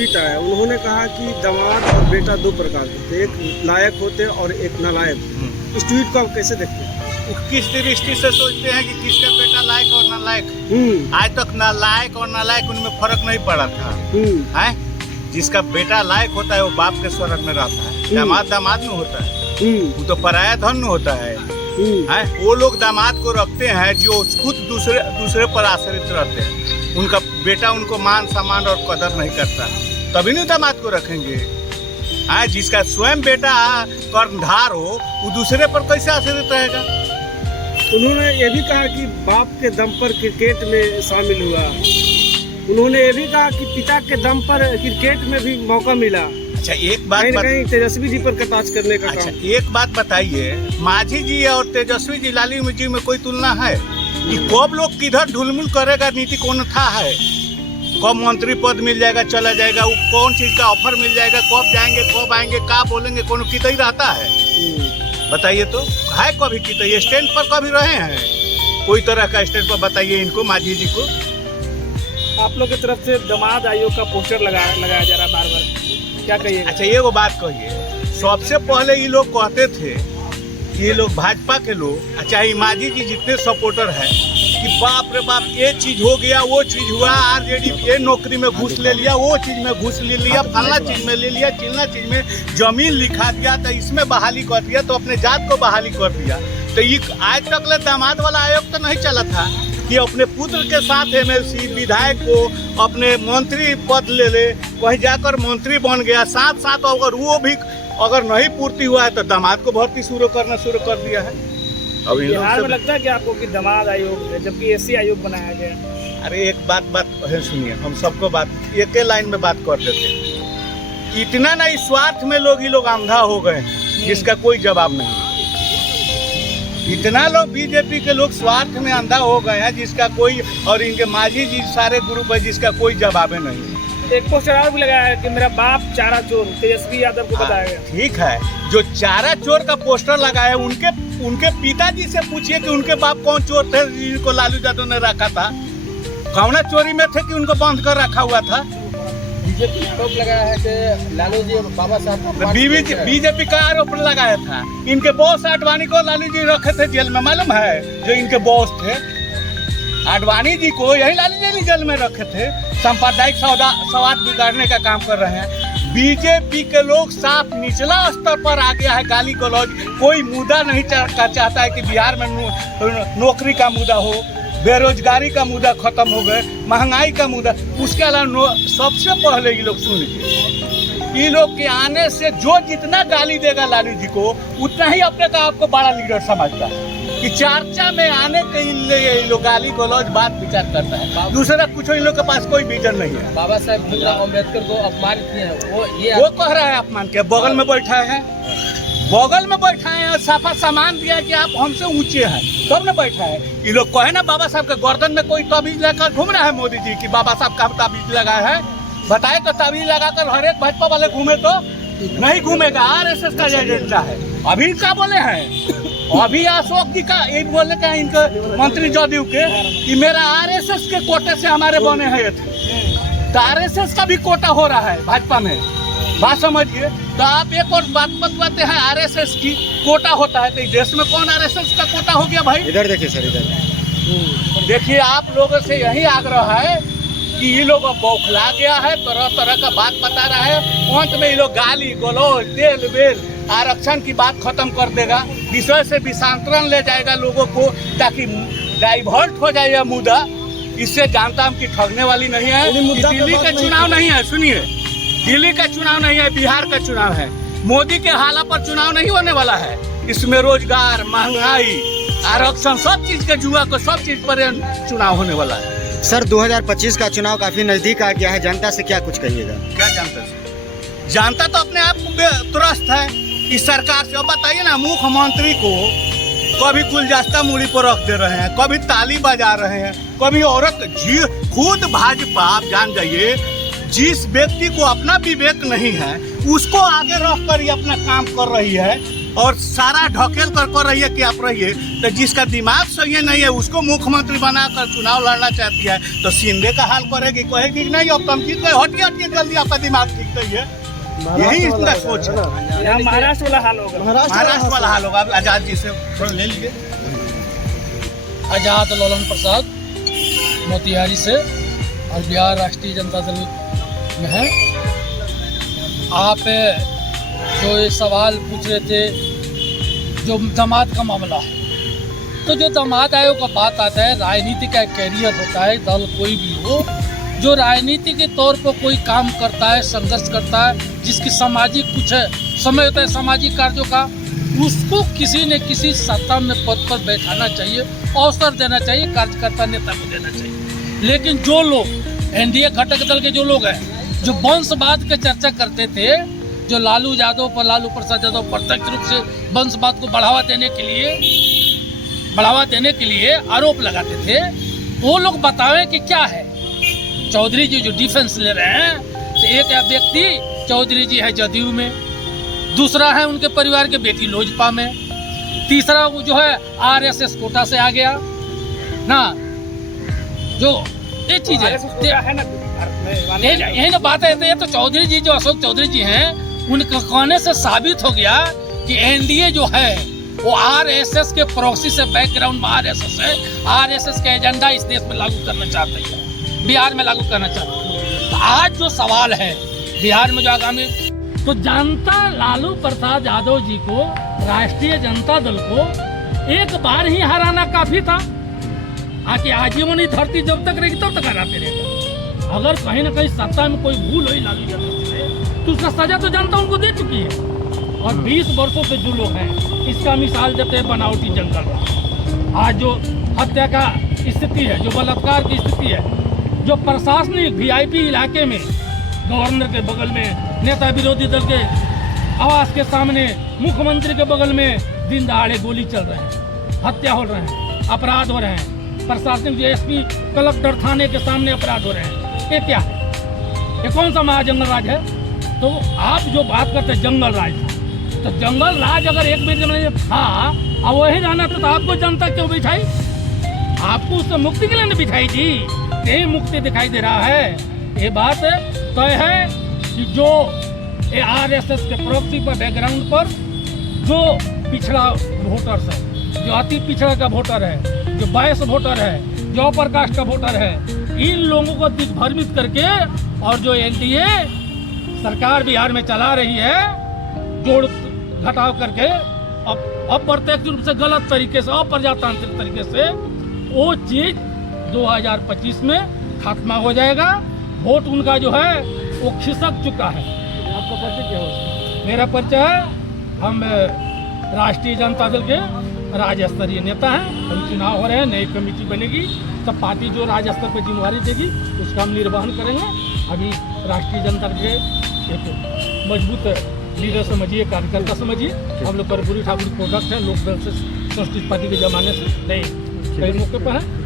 Tweet आया, उन्होंने कहा कि दामाद और बेटा दो प्रकार के होते, एक लायक होते और एक नालायक। इस ट्वीट को आप कैसे देखते हैं? किस दृष्टि से सोचते हैं कि किसका बेटा लायक और नालायक? आज तक नालायक और नालायक उनमें फर्क नहीं पड़ा था। है जिसका बेटा लायक होता है वो बाप के स्वर्ग में रहता है, दामाद दामाद में होता है, वो तो पराया धन में होता है। वो लोग दामाद को रखते हैं जो खुद दूसरे पर आश्रित रहते हैं, उनका बेटा उनको मान सम्मान और कदर नहीं करता, तभी नहीं दामाद को रखेंगे। जिसका स्वयं बेटा कर्णधार हो वो दूसरे पर कैसे आश्रित रहेगा? उन्होंने ये भी कहा कि बाप के दम पर क्रिकेट में शामिल हुआ। उन्होंने ये भी कहा कि पिता के दम पर क्रिकेट में भी मौका मिला। अच्छा एक बात कहीं तेजस्वी जी पर कटाक्ष करने का काम। एक बात बताइए, मांझी जी और तेजस्वी जी लालू जी में कोई तुलना है? कि कब लोग किधर ढुलमुल करेगा नीति कौन था है, कब मंत्री पद मिल जाएगा चला जाएगा, वो कौन चीज का ऑफर मिल जाएगा, कब जाएंगे कब आएंगे क्या बोलेंगे, कौन कितना ही रहता है बताइए तो? है कभी कितना स्टैंड पर कभी रहे हैं कोई तरह का स्टैंड पर? बताइए इनको मांझी जी को। आप लोग की तरफ से दामाद आयोग का पोस्टर लगाया जा रहा है बार बार, क्या कहिए? अच्छा ये वो बात कहिए, सबसे पहले ये लोग कहते थे कि ये लोग भाजपा के लोग, अच्छा मांझी जी जितने सपोर्टर हैं कि बाप रे बाप ये चीज हो गया वो चीज हुआ, आरजेडी ये नौकरी में घूस ले लिया, वो चीज में घूस ले लिया, फलना चीज में ले लिया, चिलना चीज में जमीन लिखा दिया, तो इसमें बहाली कर दिया, तो अपने जात को बहाली कर दिया। तो ये आज तक ले दामाद वाला आयोग तो नहीं चला था कि अपने पुत्र के साथ एमएलसी विधायक को अपने मंत्री पद ले ले, वहीं जाकर मंत्री बन गया, साथ साथ अगर वो भी अगर नहीं पूर्ति हुआ है तो दामाद को भर्ती शुरू कर दिया है। अब बिहार में लगता है कि आपको कि दामाद आयोग जबकि एससी आयोग बनाया गया? अरे एक बात सुनिए, हम सबको बात एक लाइन में बात कर देते। इतना नहीं स्वार्थ में लोग अंधा हो गए जिसका कोई जवाब नहीं। इतना लोग बीजेपी के लोग स्वार्थ में अंधा हो गए हैं जिसका कोई, और इनके मांझी जी सारे ग्रुप है जिसका कोई जवाब नहीं। एक पोस्टर और भी लगाया है कि मेरा बाप चारा चोर, तेजस्वी यादव को बताया गया। ठीक है, जो चारा चोर का पोस्टर लगाया उनके पिताजी से पूछिए कि उनके बाप कौन चोर थे जिनको लालू यादव ने रखा था, कौना चोरी में थे कि उनको बंद कर रखा हुआ था। बीजेपी आरोप लगाया है कि लालू जी बाबा साहब बीजेपी का आरोप लगाया था। इनके बॉस आडवाणी को लालू जी रखे थे जेल में, मालूम है? जो इनके बॉस थे आडवाणी जी को यही लालू जी जेल में रखे थे, सांप्रदायिक सौहार्द बिगाड़ने का काम कर रहे हैं। बीजेपी के लोग साफ निचला स्तर पर आ गया है, गाली गलौज, कोई मुद्दा नहीं चाहता है कि बिहार में नौकरी का मुद्दा हो, बेरोजगारी का मुद्दा खत्म हो गए, महंगाई का मुद्दा। उसके अलावा सबसे पहले ये लोग सुनिए, ये लोग के आने से जो जितना गाली देगा लालू जी को उतना ही अपने का आपको बड़ा लीडर समझता है कि चर्चा में आने के लिए ये लोग गाली गलौज बात विचार करता है, दूसरा कुछ इन लोग के पास कोई विजन नहीं है। बाबा साहब भीमराव अम्बेडकर को अपमानित किए हैं, वो कह रहा है अपमान के, बगल में बैठा है, बगल में बैठा है, साफा सामान दिया कि आप हमसे ऊंचे हैं तब न बैठा है। ये लोग कहे ना बाबा साहब के गर्दन में कोई ताबीज लेकर घूम रहा है मोदी जी की बाबा साहब का ताबीज लगाया है, बताए तो ताबीज लगाकर हर एक भाजपा वाले घूमे तो नहीं घूमेगा, आरएसएस का एजेंडा है। अभी क्या बोले हैं, अभी अशोक जी का एक बोले का इनके मंत्री जदयू के कि मेरा आरएसएस के कोटे से हमारे बने हैं, तो आरएसएस का भी कोटा हो रहा है भाजपा में, बात समझिए। तो आप एक और बात बतवाते हैं आरएसएस की कोटा होता है, तो देश में कौन आरएसएस का कोटा हो गया भाई? इधर देखिए सर, इधर देखिए, आप लोगों से यही आग्रह है कि ये लोग बौखला गया है, तरह तरह का बात बता रहा है, अंत में ये लोग गाली गलौज तेल बेल आरक्षण की बात खत्म कर देगा, विषय से विषांतरण ले जाएगा लोगों को ताकि डाइवर्ट हो जाए यह मुद्दा। इससे जानता हम कि ठगने वाली नहीं है। दिल्ली का चुनाव नहीं है, सुनिए, दिल्ली का चुनाव नहीं है, बिहार का चुनाव है। मोदी के हाला पर चुनाव नहीं होने वाला है। इसमें रोजगार, महंगाई, आरक्षण, सब चीज के जुआ को सब चीज पर चुनाव होने वाला है। सर 2025 का चुनाव काफी नजदीक आ गया है, जनता से क्या कुछ कहिएगा? क्या जानता तो अपने आप त्रस्त है इस सरकार से। अब बताइए ना, मुख्यमंत्री को कभी गुलदस्ता मूड़ी पर रख दे रहे हैं, कभी ताली बजा रहे हैं, कभी औरत जी खुद भाजपा, आप जान जाइए, जिस व्यक्ति को अपना विवेक नहीं है उसको आगे रख कर ये अपना काम कर रही है। और सारा ढकेल कर रही है कि आप रहिए। तो जिसका दिमाग सही नहीं है उसको मुख्यमंत्री बनाकर चुनाव लड़ना चाहती है, तो शिंदे का हाल करेगी, कहेगी कि नहीं अब तुम जीत गए, हटिए जल्दी, आपका दिमाग ठीक नहीं है। यही इसका सोच है। यहाँ महाराष्ट्र वाला हाल होगा, महाराष्ट्र वाला हाल होगा। आजाद जी से थोड़ा ले लीजिए। आजाद ललन प्रसाद मोतिहारी से और बिहार राष्ट्रीय जनता दल में है। आप जो ये सवाल पूछ रहे थे जो दामाद का मामला है, तो जो दामाद आयोग का बात आता है, राजनीति का एक कैरियर होता है, दल कोई भी हो जो राजनीति के तौर पर कोई काम करता है, संघर्ष करता है, जिसकी सामाजिक कुछ समय होता है सामाजिक कार्यों का, उसको किसी न किसी सत्ता में पद पर बैठाना चाहिए, अवसर देना चाहिए, कार्यकर्ता नेता को देना चाहिए। लेकिन जो लोग एनडीए घटक दल के जो लोग हैं, जो वंशवाद की चर्चा करते थे, जो लालू प्रसाद यादव प्रत्यक्ष रूप से वंशवाद को बढ़ावा देने के लिए आरोप लगाते थे, वो लोग बतावें कि क्या है। चौधरी जी जो डिफेंस ले रहे हैं, तो एक व्यक्ति चौधरी जी है जदयू में, दूसरा है उनके परिवार के बेटी लोजपा में, तीसरा वो जो है आरएसएस कोटा से आ गया ना। जो ये चीज है यही ना बात है। ये तो चौधरी जी जो अशोक चौधरी जी हैं, उनके कहने से साबित हो गया कि एनडीए जो है वो आरएसएस के प्रॉक्सी से बैकग्राउंड में आरएसएस है, आरएसएस का एजेंडा इस देश में लागू करना चाहते हैं, बिहार में लागू करना चाहते हैं। तो आज जो सवाल है बिहार में जो आगामी, तो जनता लालू प्रसाद यादव जी को, राष्ट्रीय जनता दल को एक बार ही हराना काफी था। आके आजीवन ही धरती जब तक रहेगी तब तक हराते रहेगा। अगर कहीं ना कहीं सत्ता में कोई भूल हुई लालू यादव से, तो उसका सजा तो जनता उनको दे चुकी है। और 20 वर्षों से जो लोग हैं, इसका मिसाल देते हैं बनावटी जंगल। आज जो हत्या का स्थिति है, जो बलात्कार की स्थिति है, जो प्रशासनिक वीआईपी इलाके में गवर्नर के बगल में, नेता विरोधी दल के आवास के सामने, मुख्यमंत्री के बगल में दिन दहाड़े गोली चल रहे हैं, हत्या हो रहे हैं, अपराध हो रहे हैं, प्रशासनिक जो एसपी कलेक्टर थाने के सामने अपराध हो रहे हैं। ये क्या है? ये कौन सा महाजंगल राज है? तो आप जो बात करते हैं जंगल राज, तो जंगल राज अगर एक मिनट था और वही रहना था, तो आपको जनता क्यों बिठाई? आपको उससे मुक्ति के लिए नहीं बिठाई थी। यही मुक्ति दिखाई दे रहा है। ये बात तय है कि जो आरएसएस के प्रॉक्सी पर, बैकग्राउंड पर जो पिछड़ा वोटर्स है, जो अति पिछड़ा का वोटर है, जो बायस वोटर है, जो अपर कास्ट का वोटर है, इन लोगों को दिग्भ्रमित करके, और जो एनडीए सरकार बिहार में चला रही है, जोड़ घटाव करके, अब प्रत्यक्ष रूप से गलत तरीके से, अप्रजातांत्रिक तरीके से, वो चीज 2025 में खात्मा हो जाएगा। वोट उनका जो है वो खिसक चुका है। आपका परिचय क्या हो? मेरा परिचय है, हम राष्ट्रीय जनता दल के राज्य स्तरीय नेता हैं। हम चुनाव हो रहे हैं, नई कमेटी बनेगी, तब पार्टी जो राज्य स्तर पर जिम्मेवारी देगी उसका हम निर्वहन करेंगे। अभी राष्ट्रीय जनता दल के एक मजबूत लीडर समझिए, कार्यकर्ता समझिए। हम लोग कर्पूरी ठाकुर प्रोडक्ट है, लोकदल से सोशलिस्ट पार्टी के जमाने से, नहीं कई मौके पर है।